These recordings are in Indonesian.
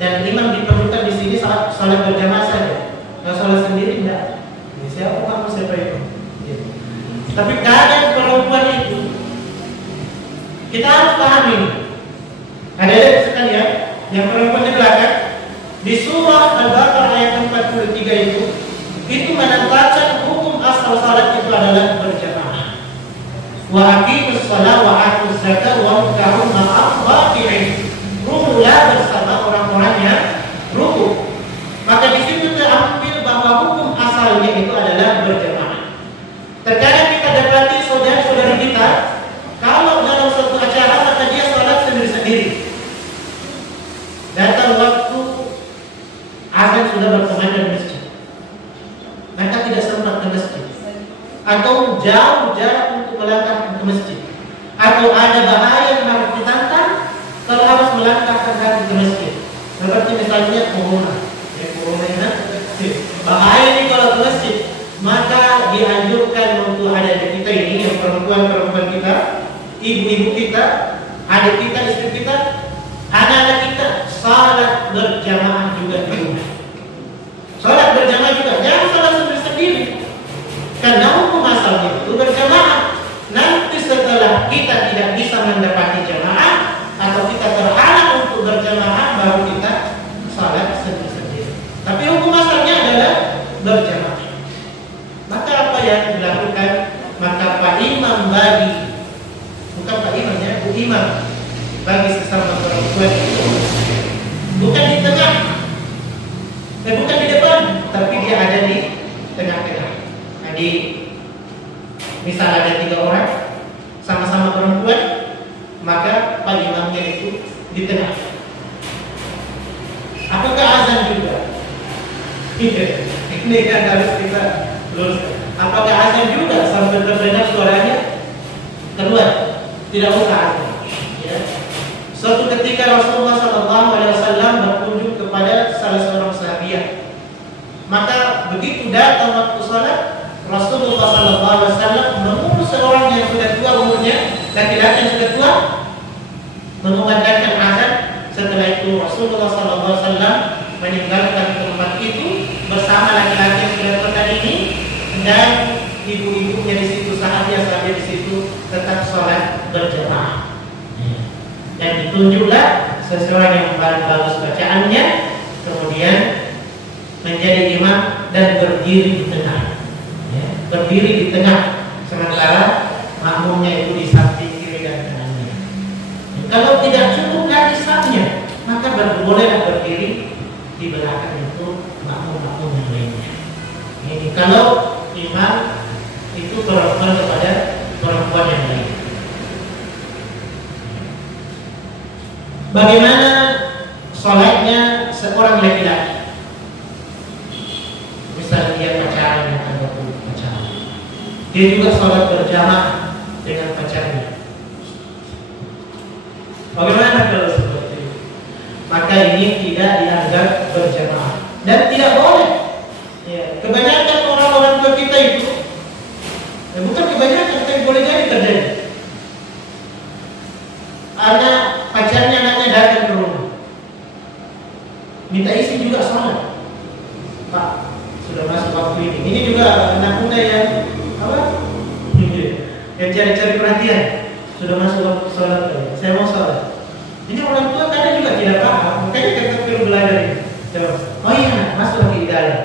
Dan imam diperlukan di sini saat sholat berjamaah saja. Kalau sholat sendiri enggak. Siapa kamu siapa itu? Gitu. Tapi keadaan perempuan itu kita harus pahami. Ada sekalian yang perempuan di belakang di surah Al-Baqarah ayat 43 itu menetapkan hukum asal salat itu adalah berjamaah. Wa aqimus shalah wa atuz zakat wa ruk'u ma'al raki'in. Rukulah bersama orang-orang yang ruku. Maka di situ terambil bahwa hukum asalnya itu adalah berjamaah. Terkadang kita dapati saudara-saudari kita kalau dalam suatu acara maka dia sholat sendiri-sendiri. Datang waktu azan sudah berkumandang di masjid, maka tidak sempat ke masjid, atau jauh jarak untuk melangkah ke masjid, atau ada bahaya yang harus ditantang kalau harus melangkahkan kaki ke masjid. Seperti misalnya corona, bahaya ini kalau ke masjid, maka dianjurkan untuk adik kita ini yang perempuan-perempuan kita, ibu-ibu kita, adik kita, istri kita, anak-anak kita, salat berjamaah juga di rumah. Salat berjamaah juga, jangan salat sendiri-sendiri. Karena hukum asalnya itu berjamaah. Nanti setelah kita tidak bisa mendapati jamaah atau kita terhalang untuk berjamaah, baru kita salat sendiri-sendiri. Tapi hukum asalnya adalah berjamaah. Maka apa yang dilakukan? Maka Pak Imam bukan Pak Imam ya, Bu Imam bagi sesama perempuan itu bukan di tengah, bukan di depan, tapi dia ada di tengah-tengah. Jadi misal ada 3 orang sama-sama perempuan, maka Pak Imamnya itu di tengah. Apakah azan juga? Ini kan harus kita luruskan. Apakah azan juga sampai terdengar suaranya? Kedua, tidak usah azan. Ya. Suatu ketika Rasulullah SAW berkunjung kepada salah seorang sahabiah. Maka begitu datang waktu salat, Rasulullah SAW menyuruh seorang yang sudah tua umurnya, laki-laki yang sudah tua, mengumandangkan azan. Setelah itu Rasulullah SAW meninggalkan tempat itu bersama laki-laki yang sudah tua tadi ini dan ibu-ibunya di situ, sahabat-sahabat di situ tetap sholat berjamaah. Dan ditunjuklah seseorang yang paling bagus bacaannya, kemudian menjadi imam dan berdiri di tengah. Berdiri di tengah, sementara makmumnya itu di samping kiri dan kanannya. Kalau tidak cukup lagi safnya, maka bolehlah berdiri di belakang itu makmum-makmum yang lainnya. Ini kalau imam itu perempuan kepada perempuan yang lain. Bagaimana sholatnya seorang laki-laki? Misalnya dia pacaran dengan pacaran, dia juga sholat berjamaah dengan pacarnya. Bagaimana kalau seperti itu? Maka ini tidak dianggap berjamaah dan tidak boleh. Ya, kebanyakan orang-orang tua kita itu, bukan kebanyakan, tapi boleh jadi terjadi. Anak pacarnya anaknya datang ke rumah, minta isi juga sholat. Pak, sudah masuk waktu ini. Ini juga anak muda yang apa? Yang cari-cari perhatian. Sudah masuk waktu sholat. Saya mau sholat. Ini orang tua kadang juga tidak paham. Makanya kita perlu belajar ini. Oh iya, masuk lagi di dalam.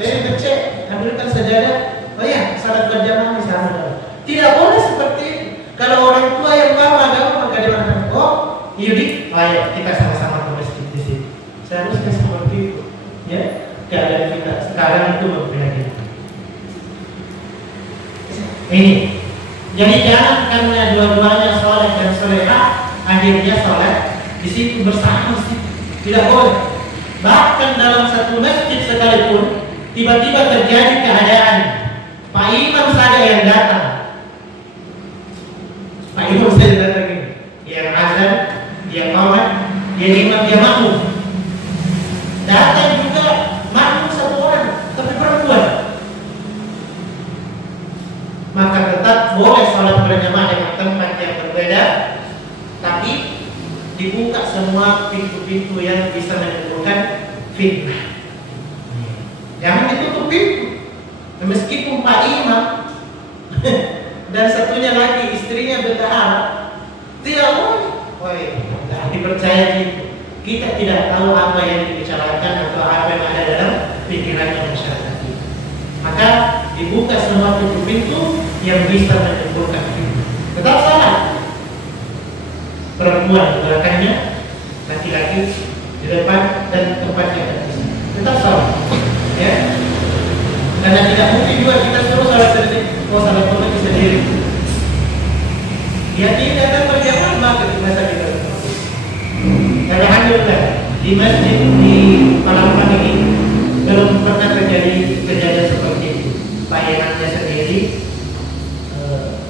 Kecek, ambilkan sajadah. Oh iya, salat berjamaah di sana. Tidak boleh seperti itu. Kalau orang tua yang paham agama maka dia mengatakan, oh, yudi, ayo kita sama-sama ke masjid di sini. Seharusnya seperti itu. Ya, keadaan kita sekarang itu berbeda. Ini. Jadi jangan karena dua-duanya sholat dan solehah, akhirnya sholat di situ bersama sih. Tidak boleh. Bahkan dalam satu masjid sekalipun, tiba-tiba terjadi keadaan Pak Imam saja yang datang. Pak Imam saja datang ini. Dia azan, dia qamat, dia imam, dia makmum. Datang juga makmum satu orang, tapi perempuan. Maka tetap boleh sholat berjamaah dengan tempat yang berbeda, tapi dibuka semua pintu-pintu yang bisa menimbulkan fitnah. Jangan ditutup pintu. Meskipun Pak Imam dan satunya lagi istrinya bertahan, tidak boleh. Tidak dipercaya gitu. Kita tidak tahu apa yang dibicarakan atau apa yang ada dalam pikirannya masyarakat kita. Maka dibuka semua pintu-pintu yang bisa menimbulkan fitnah. Tetap salah. Perempuan di belakangnya, laki-laki di depan, dan tempatnya ada di sini. Tetap salah. Ya. Karena tidak mungkin juga kita suruh salat sendiri. Oh, salat itu sendiri. Ya tidak akan berjamaah maka di masa kita. Dan alhamdulillah di masjid di Palembang ini belum pernah terjadi kejadian seperti itu. Pak imamnya sendiri,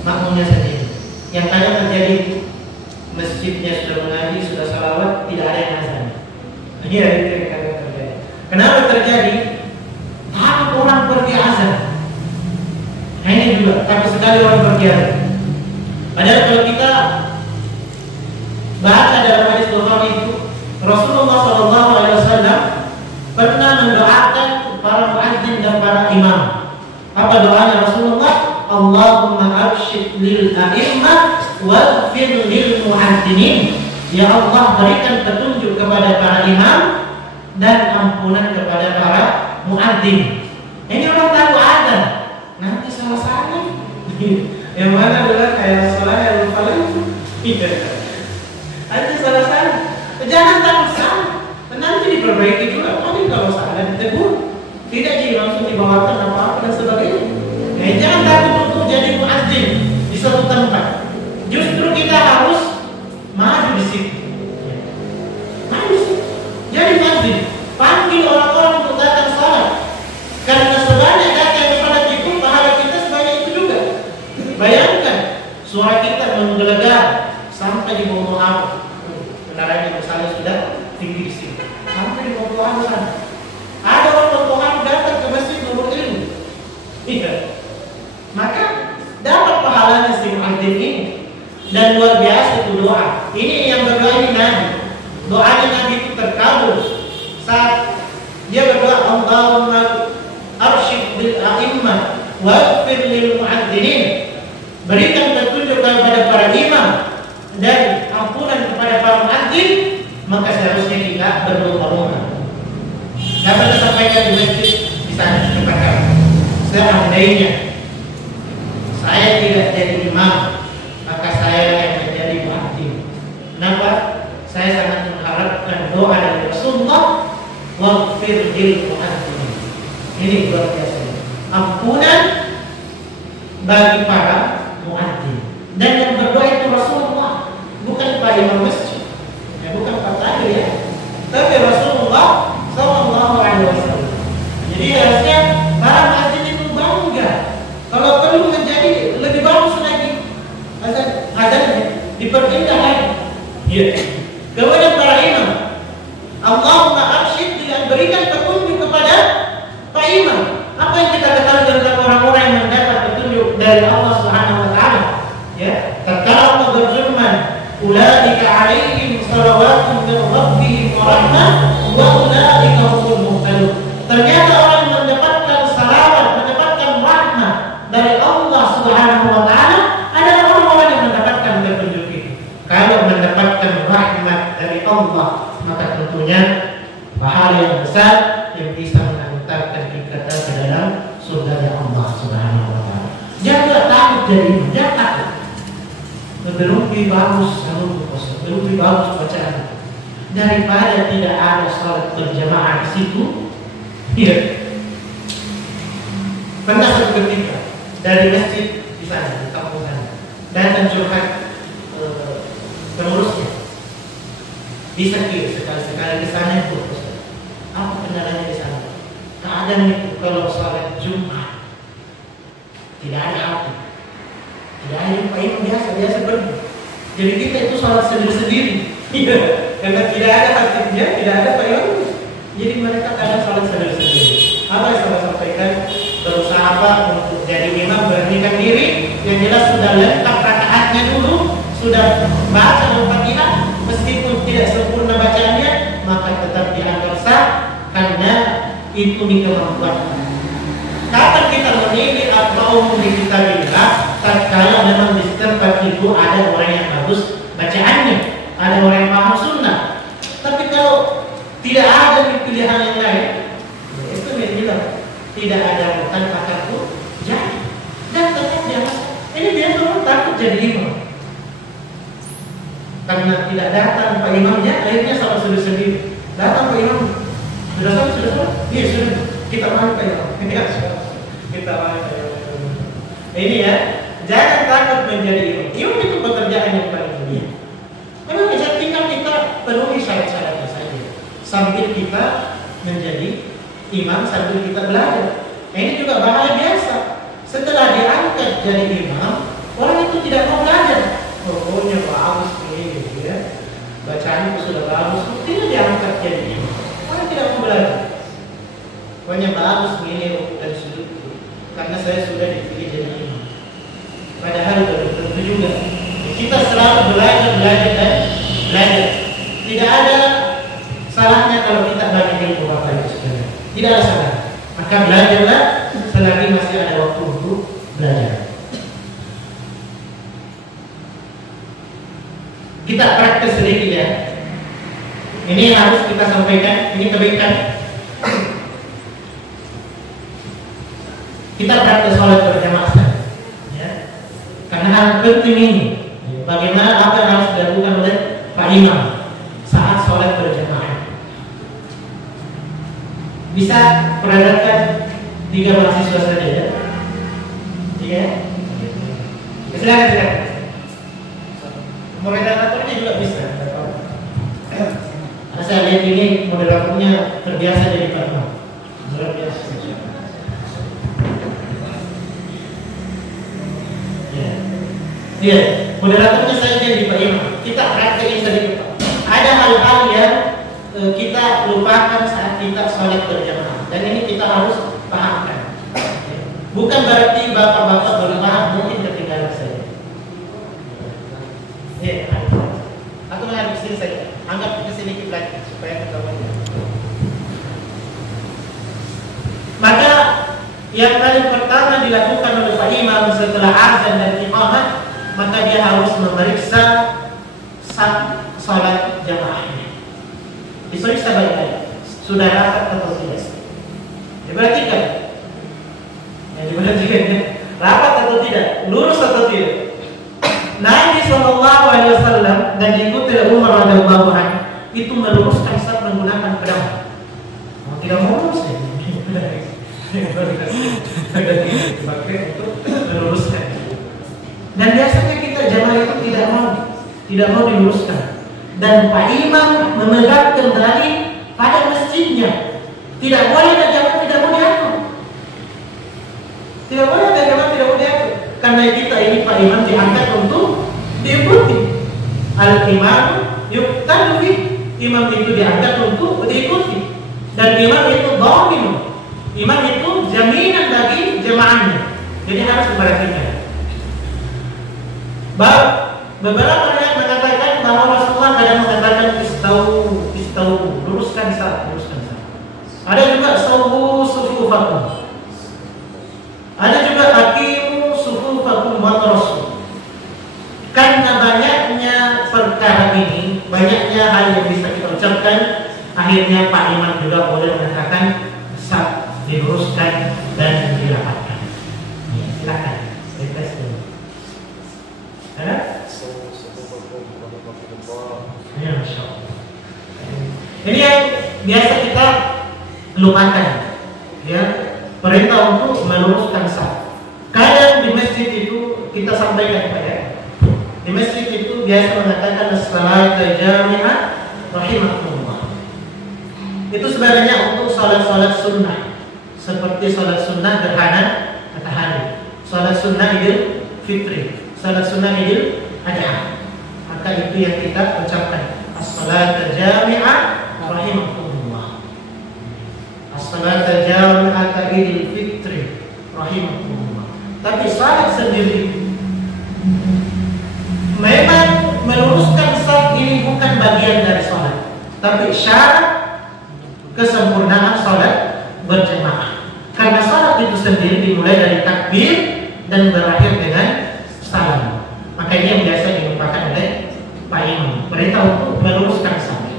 makmumnya sendiri. Yang kadang terjadi masjidnya sudah mengaji, sudah salawat, tidak ada yang azan. Iya, itu yang kadang terjadi. Kenapa terjadi? Takut orang pergi azan. Nah, ini juga takut sekali orang pergi azan. Padahal kalau kita baca dalam hadis Bukhari itu, Rasulullah SAW pernah mendoakan para muadzin dan para imam. Apa doanya Rasulullah? Allahumma abshir lil a'immah waghfir lil muadzinin. Ya Allah, berikan petunjuk kepada para imam dan ampunan kepada para muadzin. Ini orang tahu azan, nanti salah-salah. Yang mana adalah kayak salah yang lupa itu. Nanti salah-salah. Jangan takut salah. Nanti diperbaiki juga. Nanti kalau salah ditegur, tidak jadi langsung dibawakan apa-apa dan sebagainya. Jangan takut untuk jadi muadzin di suatu tempat. Justru kita harus maju di situ. Maju di situ. Jadi muadzin, panggil orang-orang untuk datang salat. Karena sebanyak datang salat itu, pahala kita sebanyak itu juga. Bayangkan suara kita menggelegar sampai di bawah Muhammad. Kendaraannya misalnya sudah tinggi di sini, sampai di bawah Muhammad sana. Ada orang Muhammad datang ke masjid nomor ilmu. Iya. Maka dapat pahalanya si muadzin ini. Dan luar biasa itu doa. Ini yang berdoa ini Nabi. Doanya Nabi itu terkabul saat dia berdoa, Allahumma arsyid bil a'immah waghfir lil mu'adzinin. Berikan petunjuk kepada para imam dan ampunan kepada para muadzin. Maka seharusnya kita berdoa. Dapat disampaikan di masjid di sana tempat kami. Seandainya saya tidak jadi imam, maka saya yang menjadi muadzin. Kenapa? Saya sangat mengharapkan doa dari Rasulullah, waghfir lil mu'adzinin. Ini luar biasa. Ampunan bagi para muadzin. Dan yang berdoa itu Rasulullah, bukan Pak Imam Masjid, bukan Pak Tahir ya, tapi Rasulullah Sallallahu Alaihi Wasallam. Jadi harusnya para muadzin itu bangga. Kalau perlu menjadi lebih bagus lagi, azannya diperindah lagi. Iya. Kemudian para imam, Allahumma absyir, dengan berikan petunjuk kepada Pak Imam. Apa yang kita ketahui tentang orang-orang yang mendapat petunjuk dari Allah Subhanahu Wa Taala? Ya, tatkala Allah berfirman, "Ulaika 'alaihim shalawatun min rabbihim wa rahmah wa ulaika humul muhtadun." Ternyata orang yang mendapatkan salawat, mendapatkan rahmah dari Allah Subhanahu Wa Taala adalah orang-orang yang mendapatkan petunjuk itu. Kalau mendapatkan rahmat dari Allah, maka tentunya pahala yang besar yang bisa mengantarkan kita ke dalam surga Allah Subhanahu Wa Taala. Jangan takut dari itu, jangan takut. Lebih bagus lebih bagus bacaan daripada tidak ada salat berjamaah di situ. Iya. Pernah satu ketika dari masjid di sana, di kampung sana, datang curhat pengurusnya. Bisa sekali-sekali ke sana itu. Apa kendalanya di sana? Keadaan itu kalau salat Jumat tidak ada hati, tidak ada yang biasa pergi. Jadi kita itu salat sendiri-sendiri. Iya, karena tidak ada hatinya, tidak ada payung. Jadi mereka kadang salat sendiri-sendiri. Apa yang saya sampaikan? Berusaha apa untuk jadi imam, beranikan diri. Yang jelas sudah lengkap rakaatnya dulu, sudah baca Al-Fatihah, meskipun itu di kemampuan. Kapan kita memilih atau memilih kitabullah? Tatkala memang di tempat itu ada orang yang bagus bacaannya, ada orang yang paham sunnah. Tapi kalau tidak ada pilihan yang lain, itu yang bilang tidak ada hutan pakarku jadi dan tetap dia ini dia tuh takut jadi imam karena tidak datang Pak Imamnya, akhirnya sama sendiri. Datang Pak Imam, sudah, iya sudah, kita main Pak Imam, kita main Pak Imam. Ini ya, jangan takut menjadi imam. Imam itu pekerjaan yang paling mulia. Memang bisa tinggal kita penuhi syarat-syaratnya saja. Sambil kita menjadi imam, sambil kita belajar. Ini juga bahaya biasa. Setelah diangkat jadi imam, orang itu tidak mau belajar. Pokoknya bagus nih, gitu ya. Bacaan itu sudah bagus, tidak diangkat jadi imam. Orang tidak mau belajar. Pokoknya bagus nih dan sudut. Karena saya sudah dipilih jadi imam. Padahal belum tentu juga. Kita selalu belajar dan belajar. Tidak ada salahnya kalau kita belajar ilmu Bapak Ibu sekalian. Tidak ada salah. Maka belajarlah selagi masih ada waktu untuk belajar. Kita praktis sedikit ya. Ini yang harus kita sampaikan. Ini kebaikan. Kita praktis sholat berjamaah. Ya. Karena hal penting ini. Bagaimana apa yang harus dilakukan oleh Pak Imam saat sholat berjamaah. Bisa peradakan 3 mahasiswa saja ya. 3. Silakan. Moderatornya juga bisa. Saya lihat ini moderatornya terbiasa jadi Pak Imam. Luar biasa. Ya, moderatornya saya jadi Pak Imam. Kita praktekin sedikit. Ada hal-hal yang kita lupakan saat kita sholat berjamaah, dan ini kita harus pahamkan. Bukan berarti bapak-bapak belum paham, mungkin ketinggalan saja. Ya, atau lagi sini saja. Anggap kita sedikit lagi supaya ketahuan. Maka yang paling pertama dilakukan oleh Pak Imam setelah azan dan iqamah, maka dia harus memeriksa sholat jamaahnya. Diperiksa baik-baik, sudah rapat atau tidak. Diperhatikan. Rapat atau tidak, lurus atau tidak. Nabi SAW dan diikuti oleh Umar radhiyallahu anhu itu meluruskan saat menggunakan pedang. Tidak mau lurus ya. Dipakai untuk meluruskan. Dan biasanya kita jamaah itu tidak mau diluruskan. Dan Pak Imam memegang kendali pada masjidnya. Tidak boleh ada jamaah tidak mau diatur. Tidak boleh ada jamaah tidak mau diatur. Karena kita ini Pak Imam diangkat untuk diikuti. Al-imam yuqtadu bih. Imam itu diangkat untuk diikuti. Dan imam itu dhamin. Imam itu jaminan bagi jemaahnya. Jadi harus diperhatikan. Beberapa riwayat mengatakan bahwa Rasulullah kadang mengatakan istau, luruskan saf. Ada juga sawu sufufakum. Ada juga aqimu sufufakum wa rasul. Karena banyaknya perkara ini, banyaknya hal yang bisa kita ucapkan, akhirnya Pak Imam juga boleh mengatakan saf diluruskan dan dirapatkan. Silakan. Ya, Masya Allah. Ini yang biasa kita lupakan, ya, perintah untuk meluruskan saf. Kadang di masjid itu kita sampaikan Pak ya. Di masjid itu biasa mengatakan as-salat jami'ah rahimakumullah. Itu sebenarnya untuk salat-salat sunnah, seperti salat sunnah gerhana matahari, salat sunnah Idul Fitri, salat sunnah Idul Adha. Maka itu yang kita ucapkan as-salat jami'ah rahimakumullah. As-salat jami'ah Idul Fitri rahimakumullah. Tapi salat sendiri memang meluruskan saf ini bukan bagian dari salat, tapi syarat kesempurnaan salat sendiri dimulai dari takbir dan berakhir dengan salam. Maka ini yang biasa dilupakan oleh Pak Imam. Perintah untuk meluruskan salam.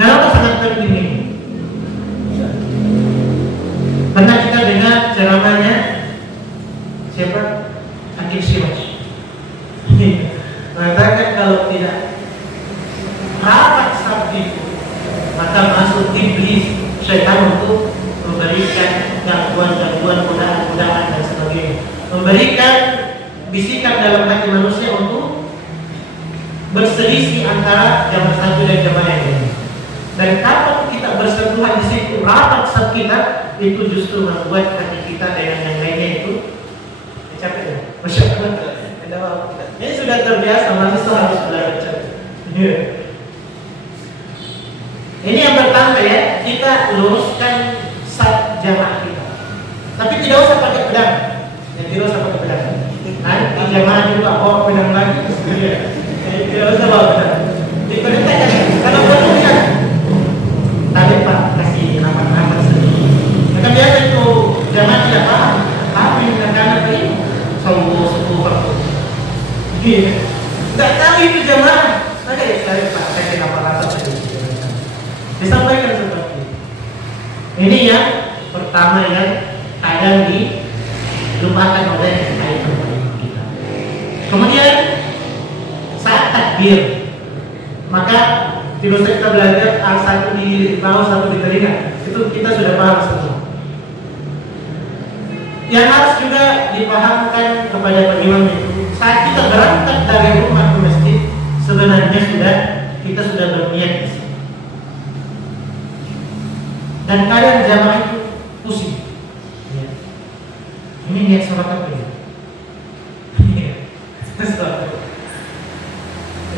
Kenapa sangat penting ini? Pernah kita dengar ceramahnya siapa? Hakim Siraj. Mengatakan kalau tidak rapat saf itu, maka masuk iblis, syaitan untuk memberikan gangguan-gangguan, godaan-godaan dan sebagainya, memberikan bisikan dalam hati manusia untuk berselisih antara jamaah satu dan jamaah yang lain. Dan kapan kita bersentuhan di situ, rapat saf kita, itu justru membuat hati kita dengan yang lainnya itu capek ya. Masya Allah. Ini sudah terbiasa, mahasiswa harus belajar. Ini yang pertama ya, kita luruskan saf jamaah kita. Tapi tidak usah pakai pedang. Tidak usah pakai pedang. Nanti jamaah juga bawa pedang lagi. Tidak usah bawa pedang. Diperintahkan kalau perlunya. Tadi Pak kasih rapat-rapat sedikit. Maka biasa itu jamaah tidak paham. Tapi anak-anak ini selalu sepuh. Tidak tahu itu jamaah. Maka ya sekali Pak kasih rapat-rapat sedikit. Disampaikan seperti ini. Ini yang pertama yang kadang dilupakan oleh ayat-ayat kita. Kemudian saat takbir, maka tidak usah kita belajar satu di bawah satu di telinga. Itu kita sudah paham semua. Yang harus juga dipahamkan kepada penimam itu, saat kita berangkat dari rumah ke masjid, sebenarnya kita sudah berniat di sini. Dan kadang jamaah itu pusing. Ya. Ini niat sholat apa ya?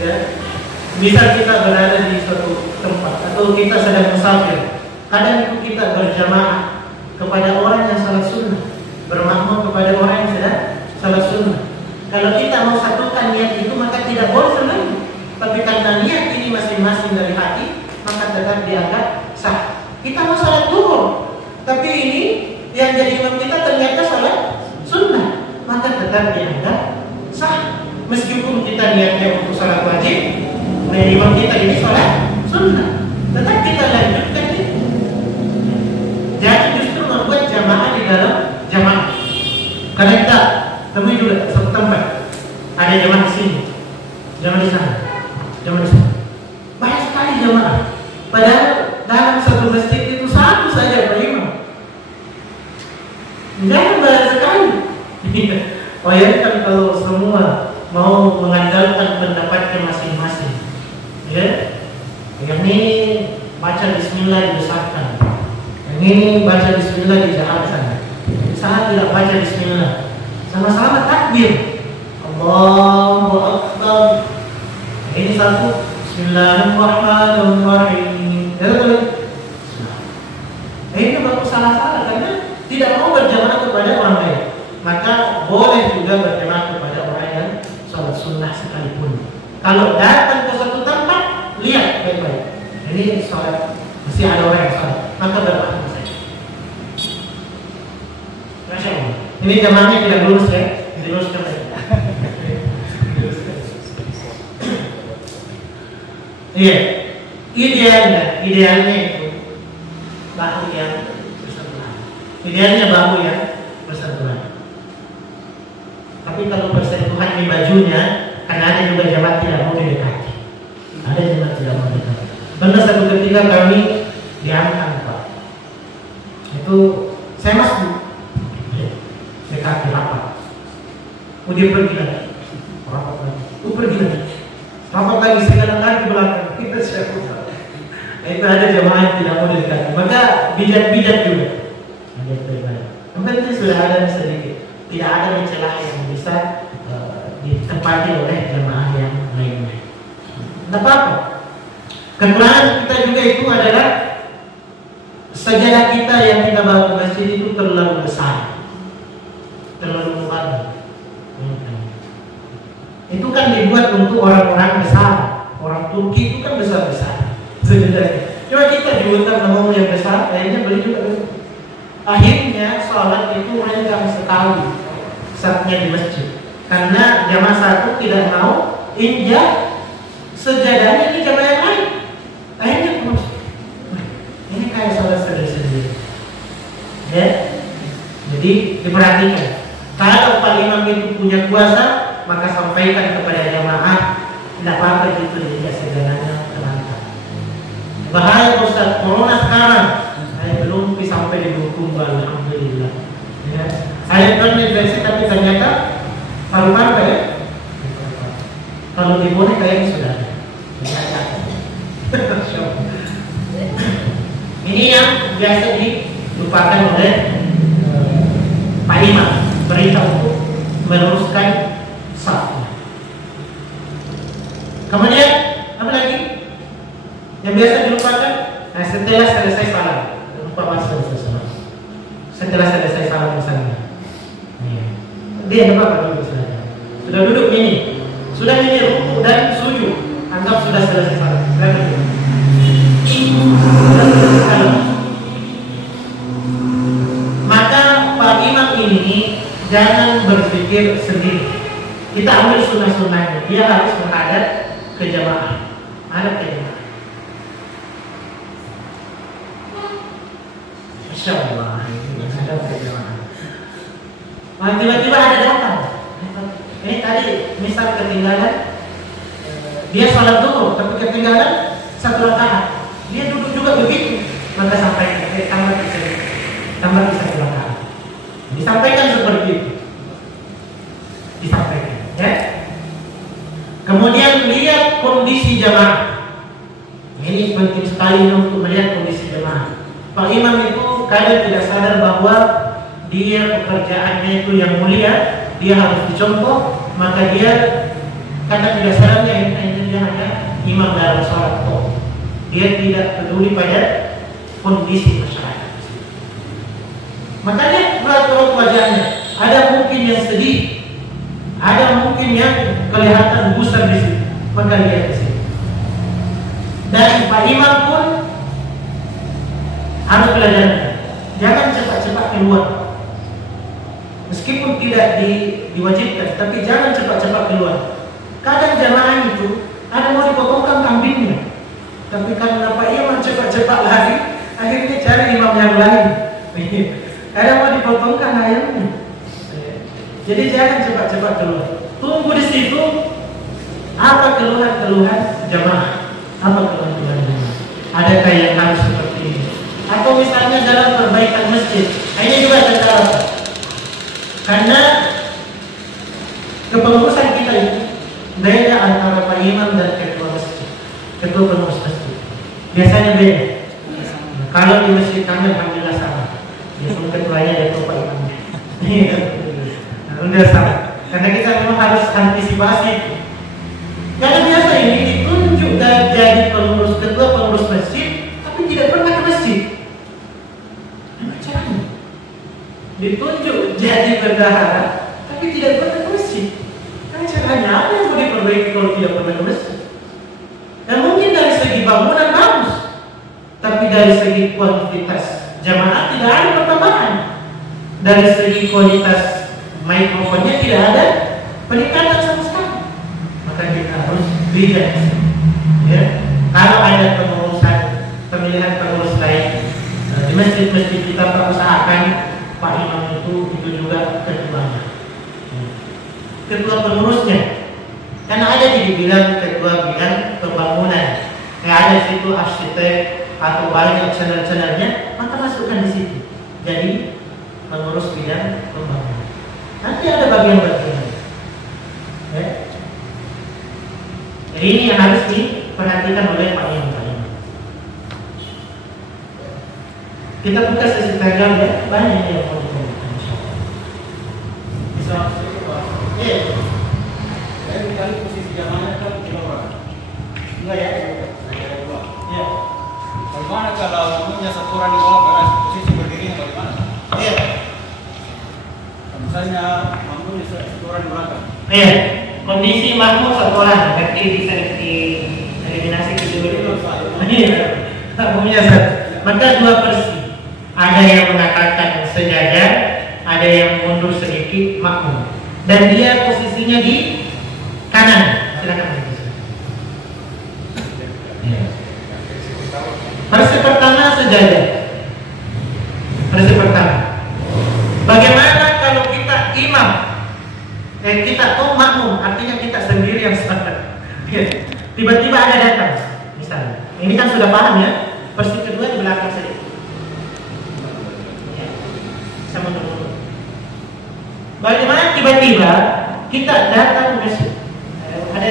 Ya. Misal kita berada di suatu tempat atau kita sedang musafir, kadang itu kita berjamaah kepada orang yang salat sunnah, bermakmum kepada orang yang sedang salat sunnah. Kalau kita mau satukan niat itu, maka tidak boleh selalu. Tapi karena niat ini masing-masing dari hati, maka tetap dianggap sah. Kita mau salat duhur, tapi ini yang jadi imam kita ternyata salat sunnah, maka tetap dianggap sah. Meskipun kita niatnya untuk salat wajib, imam kita ini salat sunnah, tetap kita lanjutkan itu. Jadi justru membuat jamaah di dalam jamaah. Karena kita temui juga satu tempat, ada jamaah di sini, jamaah di sana, jamaah di sana. Banyak sekali jamaah. Padahal dalam satu masjid itu satu saja Pak Imam. Jangan banyak sekali. Oh ya kan kalau semua mau mengandalkan pendapatnya masing-masing, ya, yang ini baca Bismillah dibesarkan, yang ini baca Bismillah dijahatkan, saat tidak baca Bismillah, sama-sama takbir, Allahu Akbar. Ini satu Bismillahirrahmanirrahim. Ini baru salah-salah karena tidak mau berjamaah kepada orang lain. Maka boleh juga berjamaah kepada orang yang sholat sunnah sekalipun. Kalau datang ke suatu tempat, lihat baik-baik. Ini sholat, mesti ada orang yang sholat, maka bermakmum saja. Masya Allah. Ini jamaahnya tidak lurus ya, diluruskan saja. Iya. Idealnya itu bahu yang bersentuhan. Idealnya bahu yang bersentuhan. Tapi kalau bersentuhan di bajunya, karena ada juga jamaah tidak mau mendekati. Ada jamaah tidak mau mendekati. Pernah satu ketika kami diangkat Pak. Itu saya masuk dekati rapat. Dia pergi lagi. Rapat lagi. Pergi lagi. Rapat lagi segala lagi belakang. Kita siapa? Itu ada jamaah yang tidak mau dekat. Maka bijak-bijak juga. Yang penting sudah ada sedikit. Tidak ada celah yang bisa ditempati oleh jamaah yang lainnya. Tidak apa-apa. Kekurangan kita juga itu adalah sajadah kita yang kita bawa ke masjid itu terlalu besar, terlalu lebar. Itu kan dibuat untuk orang-orang besar. Orang Turki itu kan besar-besar. Sebenarnya. Cuma kita di hutan ngomong yang besar, akhirnya beli juga. akhirnya sholat itu renggang sekali saatnya di masjid, karena jamaah satu tidak mau injak sejadahnya di jamaah yang lain. Akhirnya ini kayak sholat sendiri-sendiri. Ya, jadi diperhatikan. Kalau Pak Imam itu punya kuasa, maka sampaikan kepada jamaah, tidak apa-apa gitu injak sejadahnya terlantar. Bahaya Ustaz, corona sekarang. Saya belum sampai di Bulukumba, alhamdulillah. Ya. Saya pernah infeksi tapi ternyata paru-paru ya. Kalau di Bone kayaknya sudah ada. Ini yang biasa dilupakan oleh Pak Imam, perintah untuk meluruskan safnya. Kemudian apa lagi yang biasa dilupakan? Nah, setelah selesai salam, setelah selesai salam misalnya, dia ada apa dulu misalnya? Sudah duduk ini, sudah ini ruku dan sujud, anggap sudah selesai salam. Maka Pak Imam ini jangan berpikir sendiri. Kita ambil sunnah-sunnahnya. Dia harus menghadap ke jamaah, menghadap ke jamaah. Masya Allah, menghadap ke jamaah. Tiba-tiba ada datang. Ini tadi misal ketinggalan, dia sholat dulu, tapi ketinggalan satu rakaat. Dia duduk juga begitu, maka sampaikan, tambah bisa rakaat. Disampaikan seperti itu, disampaikan. Ya. Kemudian lihat kondisi jamaah. Ini penting sekali untuk melihat kondisi jamaah. Pak Imam itu kadang tidak sadar bahwa dia pekerjaannya itu yang mulia, dia harus dicontoh, maka dia karena tidak sadar dia hanya imam dalam sholat. Dia tidak peduli pada kondisi masyarakat. Makanya melihat wajahnya, ada mungkin yang sedih, ada mungkin yang kelihatan gusar di situ, maka lihat ke sini. Dan Pak Imam pun harus belajar, jangan cepat-cepat keluar. Meskipun tidak diwajibkan, tapi jangan cepat-cepat keluar. Kadang jamaah itu ada mau dipotongkan kambingnya, tapi karena Pak Imam cepat-cepat lari, akhirnya cari imam yang lain. Ada mau dipotongkan ayamnya. Jadi jangan cepat-cepat keluar. Tunggu di situ. Apa keluhan-keluhan jamaah? Apa keluhan-keluhan jamaah? Adakah yang harus seperti ini? Atau misalnya dalam perbaikan masjid, ini juga tentang karena kepengurusan kita itu beda antara Pak Imam dan ketua masjid, ketua pengurus masjid. Biasanya beda. Kalau di masjid kami alhamdulillah sama. Dia pun ketuanya dan Pak Imamnya. Udah sama. Karena kita memang harus antisipasi. Karena biasa ini ditunjuk dan jadi pengurus ketua pengurus masjid, tapi tidak pernah ke masjid. Caranya ditunjuk jadi bendahara, tapi tidak pernah ke masjid. Caranya apa yang mau diperbaiki kalau tidak pernah ke masjid? Dan mungkin dari segi bangunan bagus, tapi dari segi kuantitas jamaah tidak ada pertambahan. Dari segi kualitas mikrofonnya tidak ada peningkatan sama sekali. Maka kita harus bijak. Ya, kalau ada pengurusan pemilihan pengurus lain di masjid-masjid kita usahakan Pak Imam itu juga ketuanya, ketua pengurusnya. Karena ada dibilang ketua bidang pembangunan, ada situ arsitek atau banyak channel-channelnya, maka masukkan di situ. Jadi mengurus bidang pembangunan. Nanti ada bagian-bagian. Ya. Jadi ini yang harus diperhatikan oleh Pak Imam. Kita buka sesi tanggal ya, banyak yang mau dikomentakan. Bisa masuk Pak? Iya. Saya mencari posisi jamaahnya kan di bawah. Enggak ya? Iya. Bagaimana kalau umumnya satu orang di bawah karena posisi berdirinya bagaimana? Iya. Misalnya makmum satu orang di belakang. Iya. Kondisi makmum satu orang, berarti bisa dieliminasi kedua itu. Iya. Makmumnya satu. Maka 2/3. Ada yang mengatakan sejajar, ada yang mundur sedikit makmum. Dan dia posisinya di kanan. Silakan. Versi pertama sejajar. Versi pertama. Bagaimana kalau kita imam? Kita makmum, artinya kita sendiri yang salat. Tiba-tiba ada datang, misalnya. Ini kan sudah paham ya. Versi kedua di belakang saja. Sama teman-teman. Bagaimana tiba-tiba kita datang ke masjid? Ada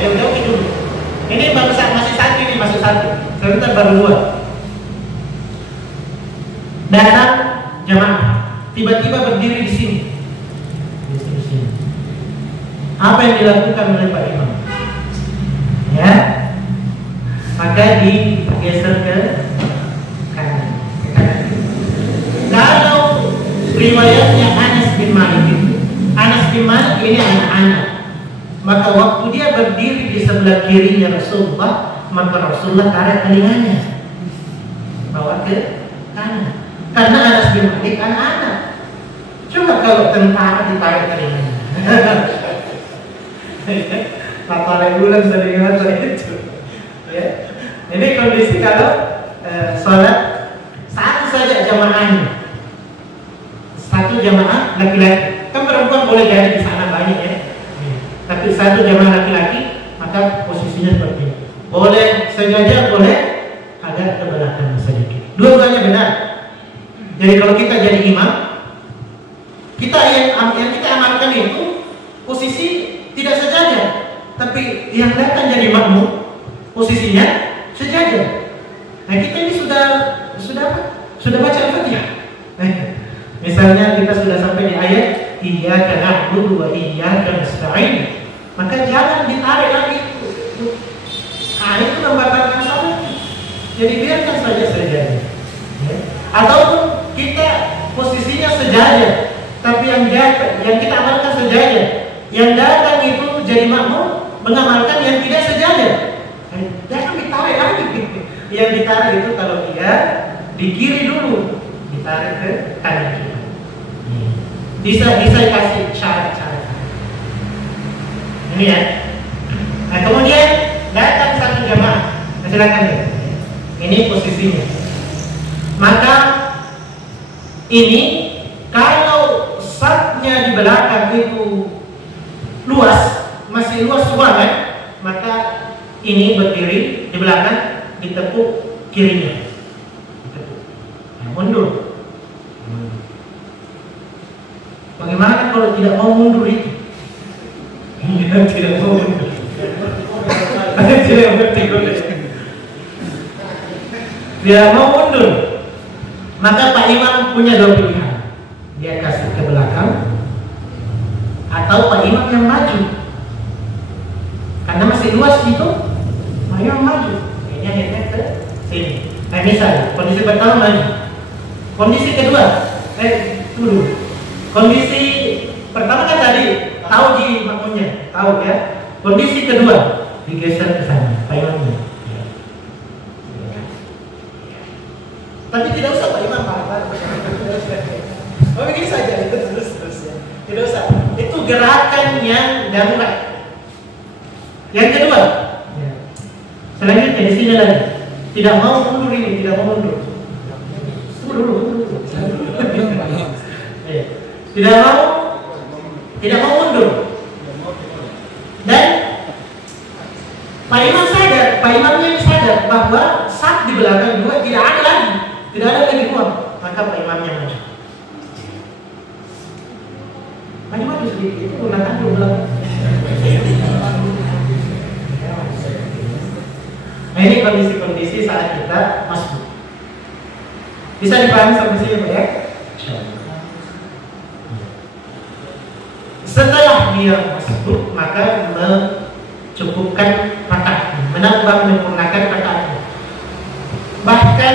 jauh-jauh itu. Ini baru masih satu ini, masih satu. Sebentar baru dua. Datang jamaah, tiba-tiba berdiri di sini. Di sini. Apa yang dilakukan oleh Pak Imam? Ya, maka digeser ke kanan. Kalau riwayatnya Anas bin Malik itu, Anas bin Malik ini anak-anak. Maka waktu dia berdiri di sebelah kirinya Rasulullah, maka Rasulullah tarik telinganya, bawa ke kanan. Karena Anas bin Malik anak-anak. Coba kalau tentara ditarik telinganya. Tarik bulan selingan itu. Ya. Ini kondisi kalau sholat satu saja jamaahnya, satu jamaah laki-laki. Kan perempuan boleh jadi di sana banyak ya. Tapi satu jamaah laki-laki, maka posisinya seperti ini. Boleh sejajar, boleh agak ke belakang sedikit. Dua-duanya benar. Jadi kalau kita jadi imam, kita yang kita amalkan itu posisi tidak sejajar, tapi yang datang jadi makmum posisinya sejajar. Nah kita ini sudah apa? Sudah baca Al-Fatihah. Misalnya kita sudah sampai di ayat Iyyaka na'budu wa iyyaka nasta'in. Maka jangan ditarik lagi. Nah itu membatalkan salat. Jadi biarkan saja sejajar. Ataupun kita posisinya sejajar, tapi yang kita amalkan sejajar. Yang datang itu jadi makmum mengamalkan yang tidak sejajar. Jangan ditarik lagi. Yang ditarik itu kalau dia di kiri dulu, ditarik ke kanan kita. Bisa kasih syarat-syarat. Ini ya. Nah kemudian datang satu jamaah. Silakan ya. Ini posisinya. Maka ini kalau safnya di belakang itu luas, masih luas ruangan, maka ini berdiri di belakang, ditepuk kirinya. Nah, mundur. Bagaimana kalau tidak mau mundur itu? Tidak mau mundur. Tidak mau mundur. Maka Pak Imam punya dua pilihan. Dia kasih ke belakang, atau Pak Imam yang maju. Karena masih luas itu, Pak Imam maju. Kayaknya ke sini. Nah misalnya, kondisi pertama maju. Kondisi kedua, dulu. Kondisi pertama kan tadi tahu di makmumnya, tahu ya. Kondisi kedua digeser ke sana, Pak Imamnya. Tapi tidak usah Pak Imam oh begini saja itu terus ya. Tidak usah. Itu gerakan yang darurat. Yang kedua, selanjutnya di sini lagi. Tidak mau mundur ini, tidak mau mundur. Dulu. Tidak mau mundur. Dan Pak Imam sadar, Pak Imamnya sadar bahwa saat di belakang juga tidak ada lagi ruang. Maka Pak Imamnya maju. Maju sedikit, itu gunakan dulu belakang. Nah ini kondisi-kondisi saat kita masuk. Bisa dipahami sampai sini Pak ya? Setelah dia masuk, maka mencukupkan rakaat, menyempurnakan rakaatnya. Bahkan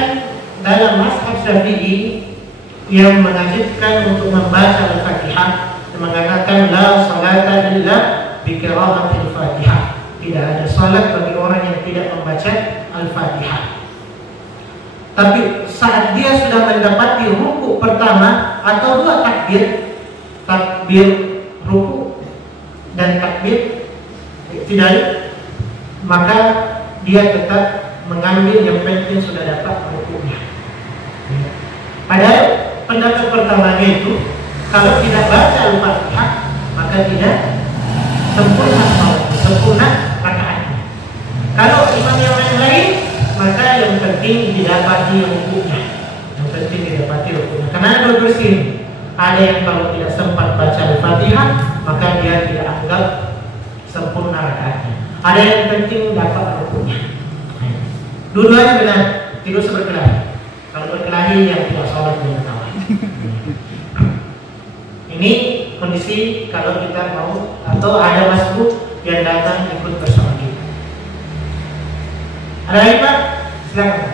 dalam mazhab Syafi'i yang mengajarkan untuk membaca Al-Fatihah, mengatakan la salata illa bi qira'atil Fatihah. Tidak ada salat bagi orang yang tidak membaca Al-Fatihah. Tapi saat dia sudah mendapati ruku pertama atau dua takbir ruku dan takbir tidak, maka dia tetap mengambil yang penting sudah dapat rukunya. Padahal pendapat pertamanya itu kalau tidak baca Al-Fatihah maka tidak sempurna salatnya, sempurna rakaatnya. Kalau imam yang lain maka yang penting didapati rukunya, yang penting didapati rukunya. Karena ada dua versi. Ada yang kalau tidak sempat baca Al-Fatihah maka dia tidak anggap sempurna rakaatnya. Ada yang penting dapat rukunya. Dua-duanya benar, tidak usah berkelahi. Kalau berkelahi yang tidak sholat dengan kawan. Ini kondisi kalau kita mau atau ada masbuk yang datang ikut bersama kita. Ada lagi Pak? Silakan.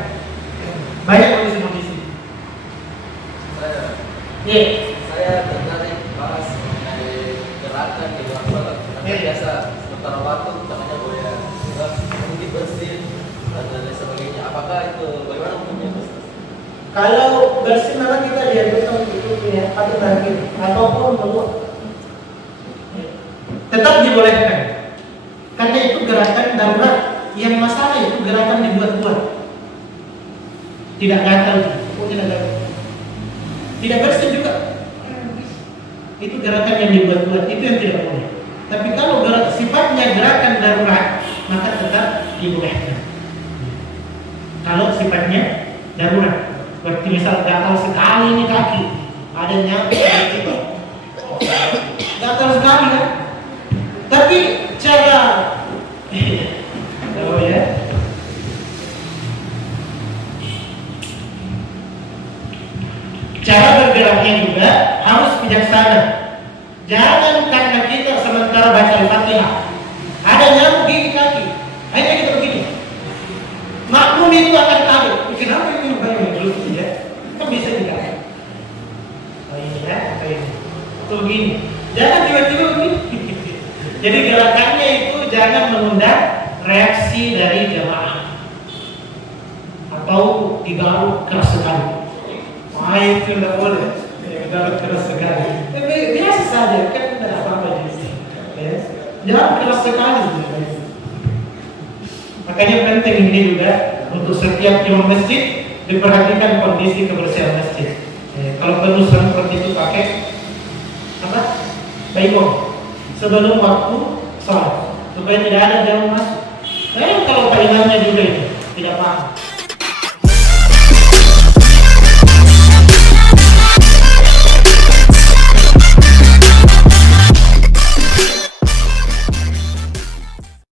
Banyak kondisi-kondisi. Saya tertarik bahas mengenai gerakan di luar sholat. Karena biasa sementara waktu tangannya goyang, mungkin bersin dan lain sebagainya. Apakah itu bagaimana hukumnya? Kalau bersin memang kita dianjurkan untuk ya pakai bangkit ataupun keluar. Tetap dibolehkan. Karena itu gerakan darurat. Yang masalah itu gerakan dibuat-buat. Tidak gatal, tidak bersin juga. Itu gerakan yang dibuat-buat, itu yang tidak boleh. Tapi kalau sifatnya gerakan darurat, maka tetap dibolehkan. Kalau sifatnya darurat, berarti misal gatal sekali ini kaki, ada nyampe gitu, gatal sekali kan? Tapi cara cara bergeraknya juga harus bijaksana. Jangan karena kita sementara baca Al-Fatihah ada nyamuk gigi kaki, hanya kita begini. Makmum itu akan tahu. Kenapa ini banyak dulu ya? Kan bisa juga. Oh ini ya, kayak ini. Tuh gini. Jangan tiba-tiba begini. Jadi gerakannya itu jangan mengundang reaksi dari jamaah atau digaruk keras sekali. Wah itu tidak boleh. Digaruk keras sekali. Biasa saja kan tidak apa-apa juga. Ya. Jangan keras sekali. Makanya penting ini juga untuk setiap imam masjid diperhatikan kondisi kebersihan masjid. Kalau perlu seperti itu pakai apa? Baikon sebelum waktu sholat supaya tidak ada jarum masuk. Kalau kalimatnya juga itu tidak paham.